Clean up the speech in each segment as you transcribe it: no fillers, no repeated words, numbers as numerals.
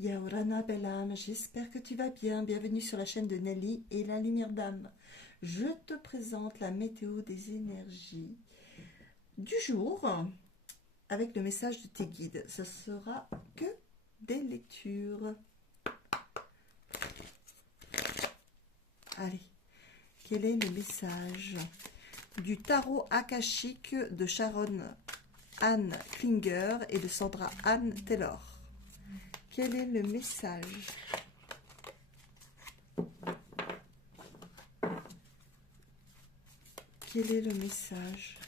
Yaorana, belle âme, j'espère que tu vas bien. Bienvenue sur la chaîne de Nelly et la lumière d'âme. Je te présente la météo des énergies du jour avec le message de tes guides. Ce sera que des lectures. Allez, quel est le message du tarot akashique de Sharon Anne Klinger et de Sandra Anne Taylor? Quel est le message? Quel est le message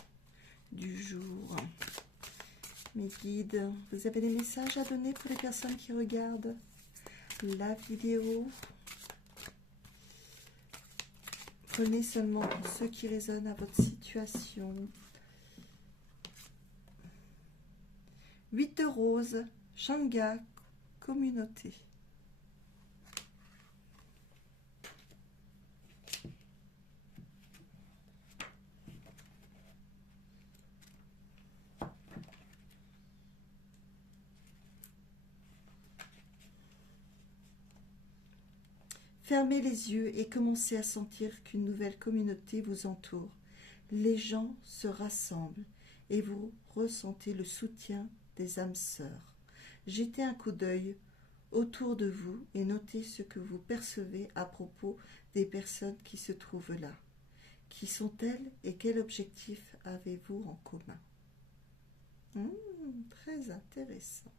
du jour? Mes guides, vous avez des messages à donner pour les personnes qui regardent la vidéo? Prenez seulement ceux qui résonnent à votre situation. 8 de rose, Shanga, communauté. Fermez les yeux et commencez à sentir qu'une nouvelle communauté vous entoure. Les gens se rassemblent et vous ressentez le soutien des âmes sœurs. Jetez un coup d'œil autour de vous et notez ce que vous percevez à propos des personnes qui se trouvent là. Qui sont-elles et quel objectif avez-vous en commun? Très intéressant.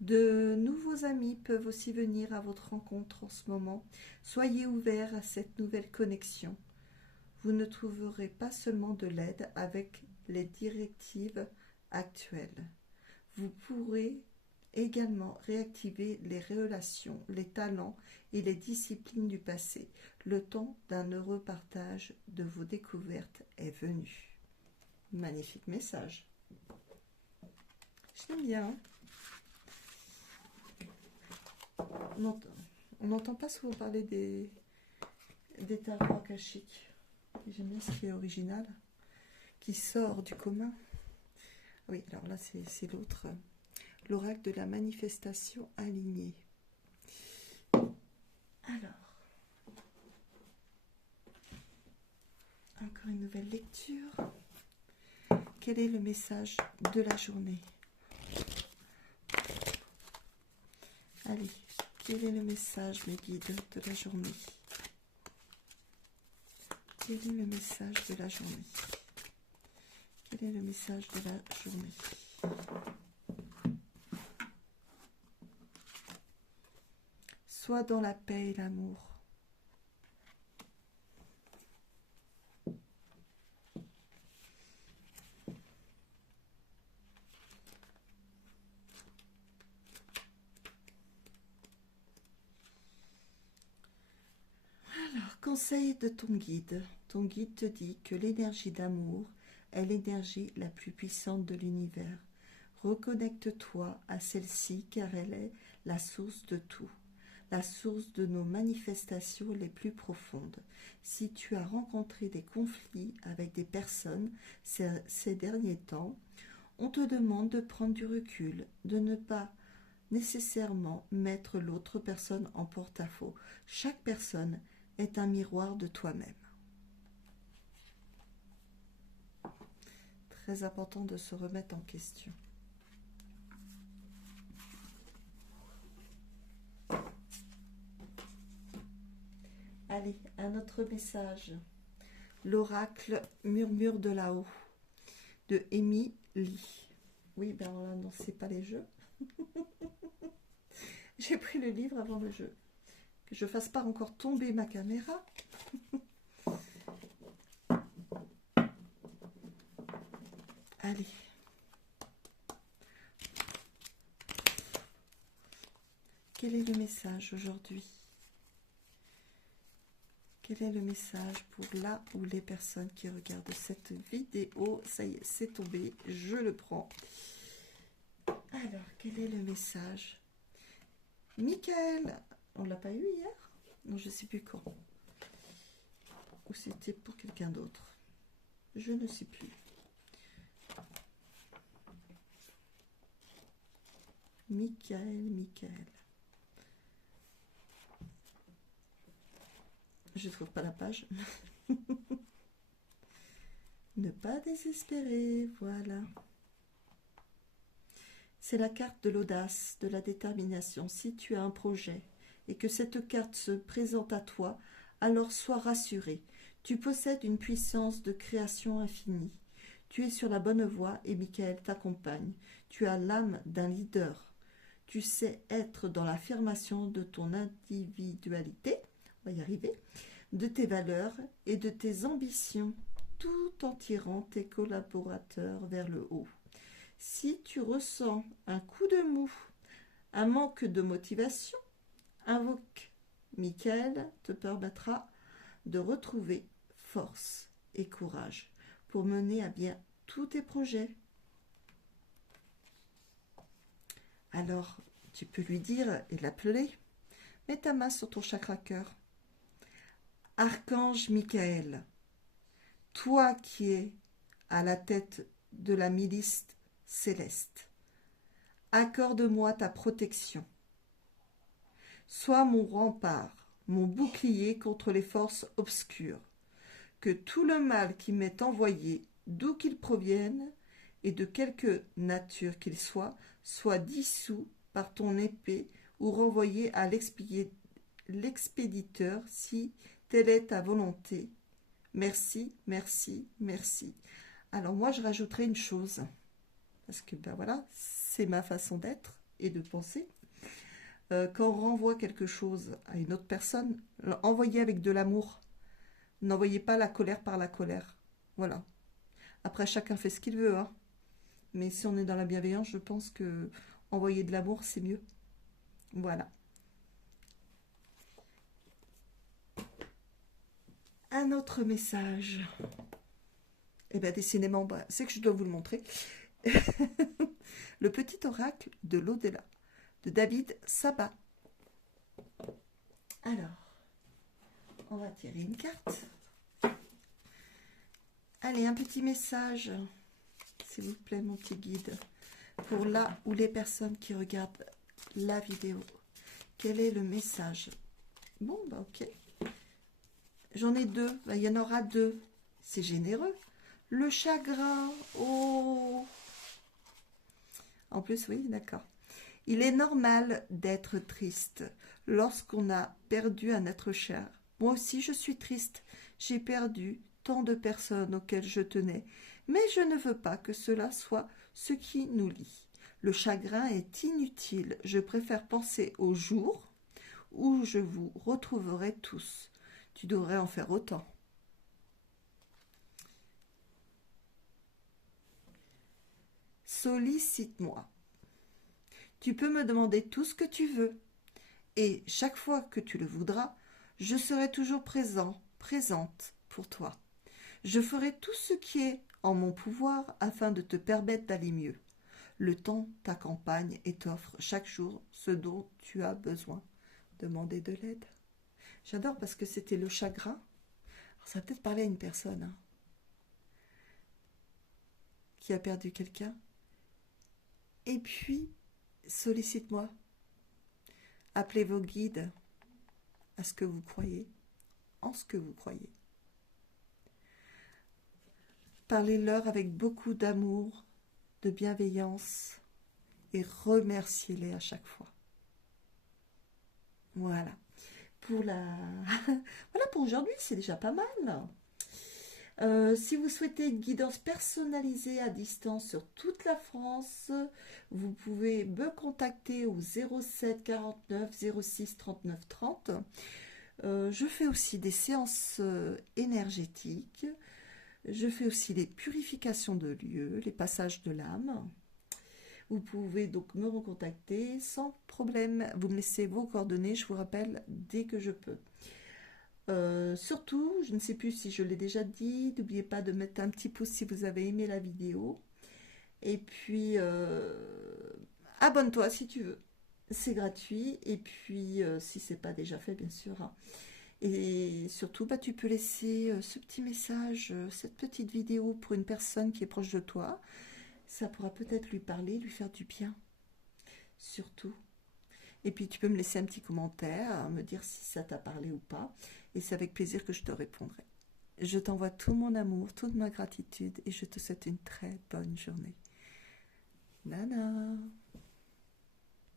De nouveaux amis peuvent aussi venir à votre rencontre en ce moment. Soyez ouverts à cette nouvelle connexion. Vous ne trouverez pas seulement de l'aide avec les directives actuelles. Vous pourrez également réactiver les relations, les talents et les disciplines du passé. Le temps d'un heureux partage de vos découvertes est venu. Magnifique message. Je l'aime bien. On n'entend pas souvent parler des tarots akashiques. J'aime bien ce qui est original, qui sort du commun. Oui, alors là, c'est l'autre. L'oracle de la manifestation alignée. Alors, encore une nouvelle lecture. Quel est le message de la journée? Allez, quel est le message, mes guides, de la journée? Quel est le message de la journée? Quel est le message de la journée? Sois dans la paix et l'amour. Alors, conseil de ton guide. Ton guide te dit que l'énergie d'amour est l'énergie la plus puissante de l'univers. Reconnecte-toi à celle-ci car elle est la source de tout, la source de nos manifestations les plus profondes. Si tu as rencontré des conflits avec des personnes ces derniers temps, on te demande de prendre du recul, de ne pas nécessairement mettre l'autre personne en porte-à-faux. Chaque personne est un miroir de toi-même. Très important de se remettre en question. Allez, un autre message. L'oracle murmure de là-haut de Amy Lee. Oui, ben là, non, c'est pas les jeux. J'ai pris le livre avant le jeu. Que je fasse pas encore tomber ma caméra. Allez. Quel est le message aujourd'hui? Quel est le message pour là ou les personnes qui regardent cette vidéo? Ça y est, c'est tombé, je le prends. Alors, quel est le message? Michael, on l'a pas eu hier? Non, je sais plus quand. Ou c'était pour quelqu'un d'autre? Je ne sais plus. Michael. Je trouve pas la page. Ne pas désespérer, voilà. C'est la carte de l'audace, de la détermination. Si tu as un projet et que cette carte se présente à toi, alors sois rassuré. Tu possèdes une puissance de création infinie. Tu es sur la bonne voie et Michael t'accompagne. Tu as l'âme d'un leader. Tu sais être dans l'affirmation de ton individualité, on va y arriver, de tes valeurs et de tes ambitions, tout en tirant tes collaborateurs vers le haut. Si tu ressens un coup de mou, un manque de motivation, invoque Michael te permettra de retrouver force et courage pour mener à bien tous tes projets. Alors, tu peux lui dire et l'appeler. Mets ta main sur ton chakra cœur. Archange Michael, toi qui es à la tête de la milice céleste, accorde-moi ta protection. Sois mon rempart, mon bouclier contre les forces obscures. Que tout le mal qui m'est envoyé, d'où qu'il provienne, et de quelque nature qu'il soit dissous par ton épée ou renvoyé à l'expéditeur si telle est ta volonté. Merci, merci, merci. Alors moi je rajouterai une chose, parce que ben voilà, c'est ma façon d'être et de penser. Quand on renvoie quelque chose à une autre personne, envoyez avec de l'amour. N'envoyez pas la colère par la colère. Voilà. Après, chacun fait ce qu'il veut, hein. Mais si on est dans la bienveillance, je pense que envoyer de l'amour, c'est mieux. Voilà. Un autre message. Eh bien, décidément, c'est que je dois vous le montrer. Le petit oracle de l'au-delà, de David Sabat. Alors, on va tirer une carte. Allez, un petit message, s'il vous plaît, mon petit guide, pour là ou les personnes qui regardent la vidéo. Quel est le message? Bon, bah ok. J'en ai deux. Bah, il y en aura deux. C'est généreux. Le chagrin. Oh. En plus, oui, d'accord. Il est normal d'être triste lorsqu'on a perdu un être cher. Moi aussi, je suis triste. J'ai perdu tant de personnes auxquelles je tenais. Mais je ne veux pas que cela soit ce qui nous lie. Le chagrin est inutile. Je préfère penser au jour où je vous retrouverai tous. Tu devrais en faire autant. Sollicite-moi. Tu peux me demander tout ce que tu veux. Et chaque fois que tu le voudras, je serai toujours présente pour toi. Je ferai tout ce qui est en mon pouvoir afin de te permettre d'aller mieux. Le temps t'accompagne et t'offre chaque jour ce dont tu as besoin. Demander de l'aide. J'adore parce que c'était le chagrin. Alors, ça va peut-être parler à une personne qui a perdu quelqu'un. Et puis, sollicite-moi. Appelez vos guides à ce que vous croyez, en ce que vous croyez. Parlez-leur avec beaucoup d'amour, de bienveillance et remerciez-les à chaque fois. Voilà. Voilà pour aujourd'hui, c'est déjà pas mal. Si vous souhaitez une guidance personnalisée à distance sur toute la France, vous pouvez me contacter au 07 49 06 39 30. Je fais aussi des séances énergétiques. Je fais aussi les purifications de lieux, les passages de l'âme. Vous pouvez donc me recontacter sans problème. Vous me laissez vos coordonnées, je vous rappelle dès que je peux. Surtout, je ne sais plus si je l'ai déjà dit, n'oubliez pas de mettre un petit pouce si vous avez aimé la vidéo. Et puis, abonne-toi si tu veux. C'est gratuit. Et puis, si ce n'est pas déjà fait, bien sûr. Hein. Et surtout, tu peux laisser ce petit message, cette petite vidéo pour une personne qui est proche de toi. Ça pourra peut-être lui parler, lui faire du bien. surtout. Et puis tu peux me laisser un petit commentaire, me dire si ça t'a parlé ou pas, et c'est avec plaisir que je te répondrai. Je t'envoie tout mon amour, toute ma gratitude, et je te souhaite une très bonne journée. Nana.